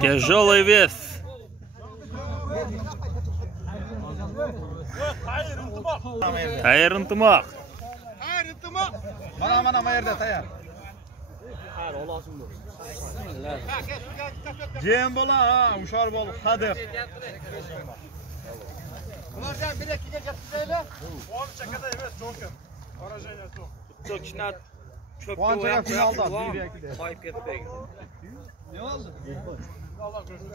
Тяжелый вес. Tayyor intimaq. Mana mayerda tayyor. Jem bola, ha, ushor bol, hadir. Ulardan bir ikiga yetkazaylar. Oğlum çakada evet çok yok. Aracayla çok. Çok şunat çöpke Qanchaga finalda 1-2 Qoyib ketdi. Ne oldu? Allah korusun.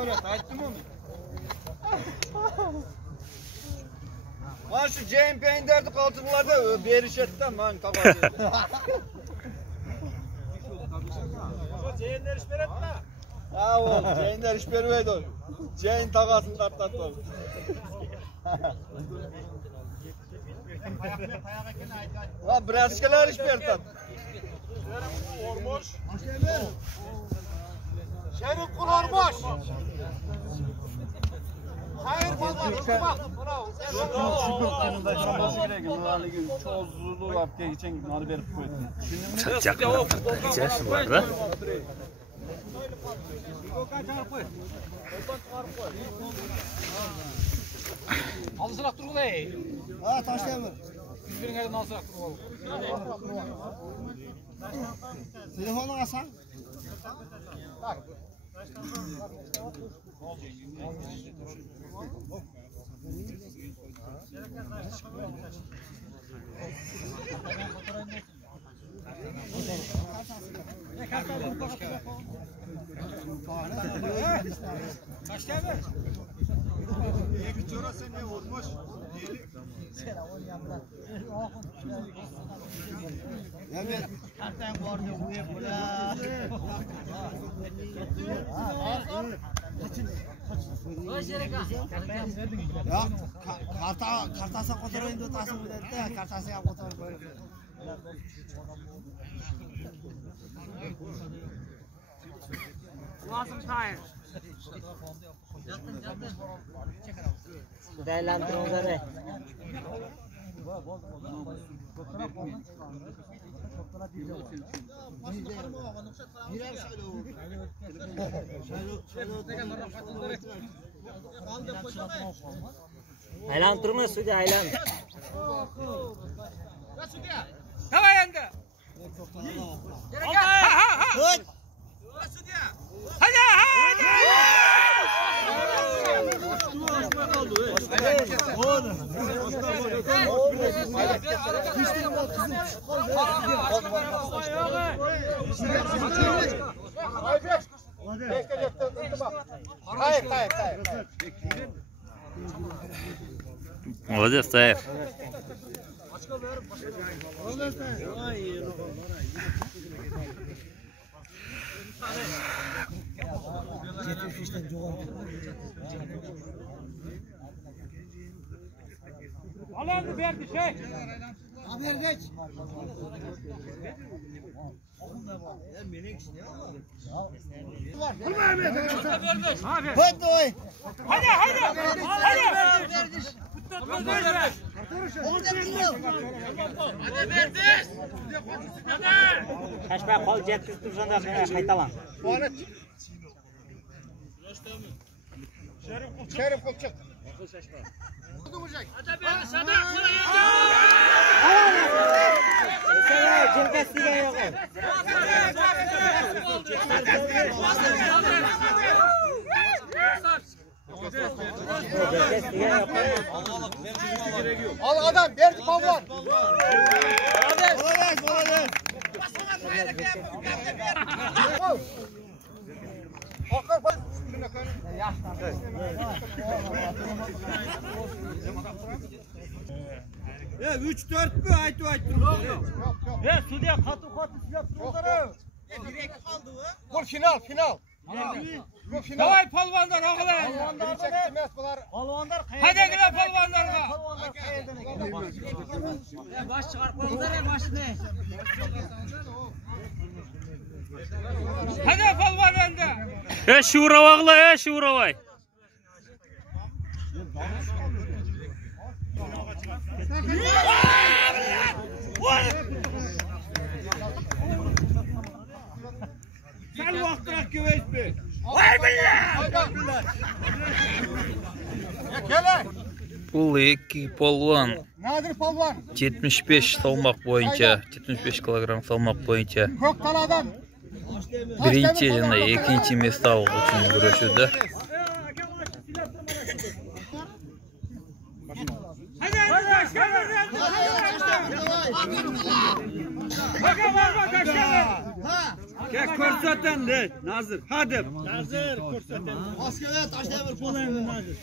Öyle aytdim onu. Mana shu Jane Penderni qoldirlarda berishadi-da, men taqodim. Ceyenler iş veretme. Ha, o Jane'ler iş bermaydi o. Jane taqasini tartadi o. Ha, braskalar iş berdi. Ormoş. Şerif kul ormoş. Hayır ballar bak. Çakacak var da. Alısırak dur ulan. Ha taşlayalım. Yüzünün elini alısırak dur ulan. Telefonu alsan. Kaç tane? Evet. Kartdan gördüm bu yapılar. Ya kartasa kotorayım da tasım dedi. Kartasaya kotor böyle. Lazım tayır. Değerlendirmeleri. Aylan durma Suudi aylan. Tamam yenge. Hadi. Молодец, Tayyor. Alanı verdi şey. Haber geç. Hadi oy. Hadi. Kaçma kol jetsiz turşanda qaytalan. Şerif kul çık. Cilkasiga yo'q. Al adam verdi ballar. Ya 3-4 mü aytib turibdi? Ya Suudiya qatı silab turdilar. Direkt kaldı bu. Bu final. Bu final. Davay polvonlar o'g'lim. Polvonlar Hadi gele polvonlarga. Bosh chiqarib qo'yinglar mashina. Hadi polvon endi. Shuravag'la, shuravay. Sen vaktırak güveçme. Бұл екі полван Nadir Polvon. 75 salmaq boyunca, 75 kilogram salmaq boyunca Ko'kqal'adan. birinchi yana ikkinchi место algı uchun kurashuvda. Hadi taşkamır. Bakın taşkamır. Gel korsatın de Nazır. Hadi. Nazır korsatın. Moskova Toshtemir Polvon Nadir.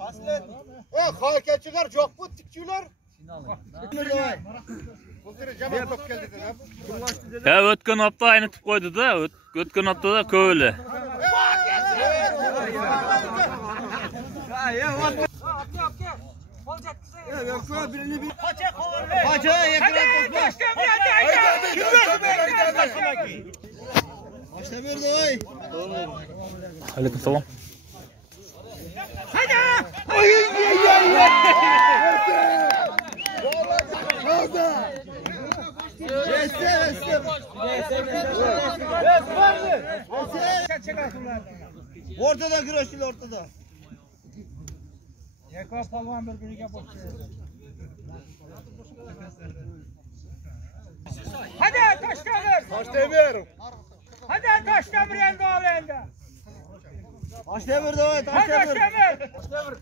Aslen. Hareketçiler çok bu tikçiler. Ya ötken hafta aynıtıp koydu da, ötken hafta da köylü. Paça yakın Toshtemir oy. Aleyküm selam. Ortada güreşçiler ortada. Yeko palvan birbiriga boşuyor. Hadi taşkamır. Toshtemir. Hadi taşkamır endi al endi. Toshtemir oy. Hadi Toshtemir. taşkamır.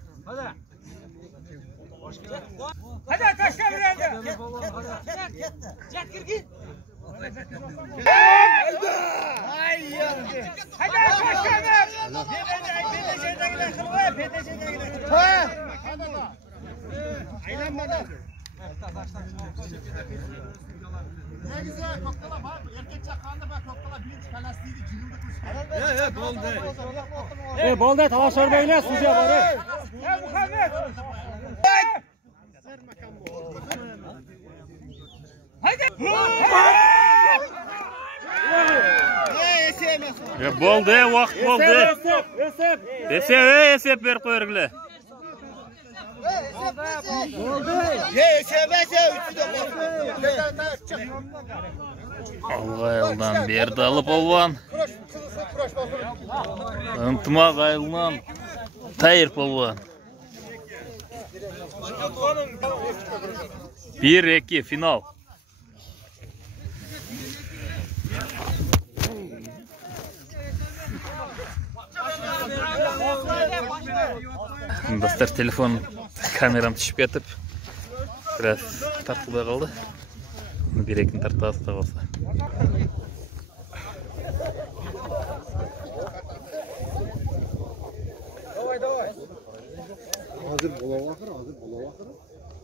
Hadi taşkamır endi. Ay ya. Hadi taşkamır. Ha. Ne güzel koktala bak. Erkekçe kandı bak koktala birinci kalastıydı cırıldı kuş. Bolda talaşlar böyle suya var. Ya Muhammed. Hadi. Ya boldu, vaqt boldu. Esep ver koyargıla. Algayıldan berdi alıp polvon. Ынтымақ айылынан Тайыр polvon. 1-2 final. Dostlar, telefon kameram düşüp ketip biraz tartılmay kaldı. Bir ekin tartası da olsa.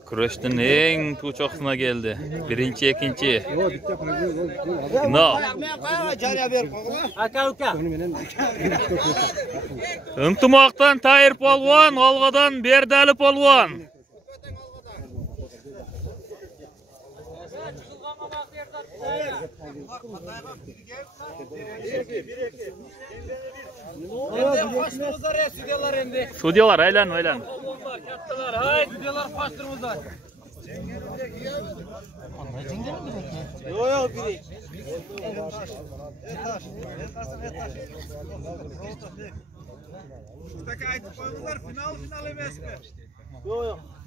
Kurashning eng tuchoqsına geldi. Birinchi, ikinchi. Final. Aka uka. Ынтымақтан Тайыр polvon, Olg'adan Berdali polvon. Sudyalar aylan. Şuradaki aytıp koydular final emes mi?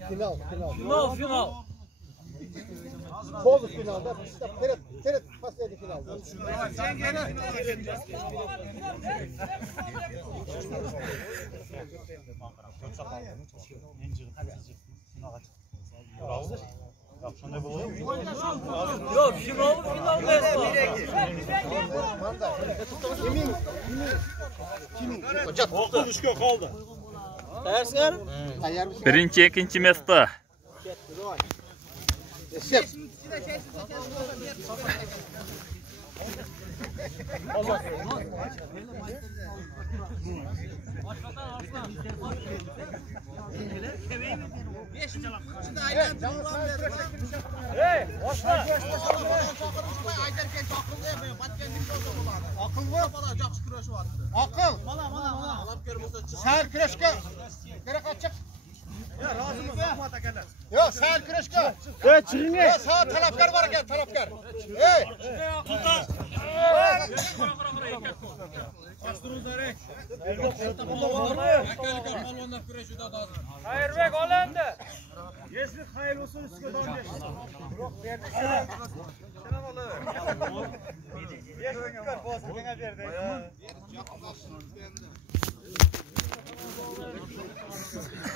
Final. Polu finalda. Teret paslaydı finalda. Sen gene finala gideceksin. Yok final Birinchi, ikinchi место. Akıl. Sağır küreşke. Gerek açık. Yok sağ kreşke. Evet çıkın Ya sağ tarafkar var gel tarafkar. Hey. Hayırbek Hollanda. Yeslik hayırlı olsun üstüne dönmüş.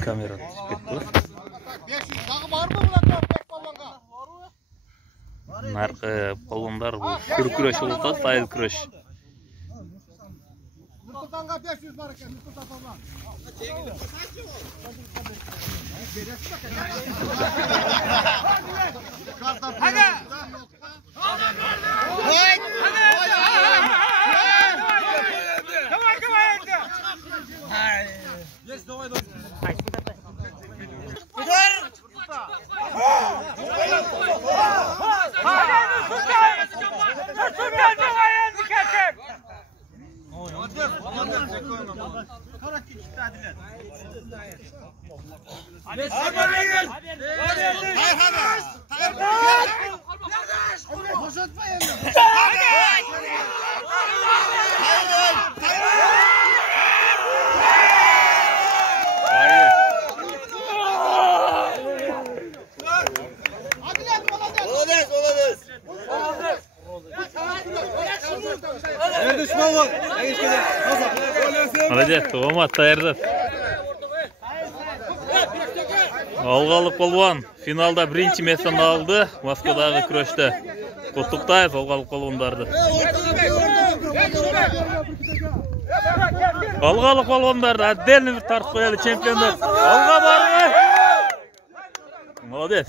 Kamera düşüp ketdi. 500 dağı var mı bula tek balonga? Narqı polvonlar bu kur kurash bo'lsa, sayil kurash. Nursultan'a 500 var ekan, Nursultan falan. Молодец, Omad tayyorlab. Alg'aliq polvon finalda birinchi messani oldi. Moskvadagi kurashda. Qutlug'taymiz Alg'aliq polvonlarni. Alg'aliq polvonlarni отдельный bir tartib qo'yadi chempionlar. Alg'a bormi? Молодец.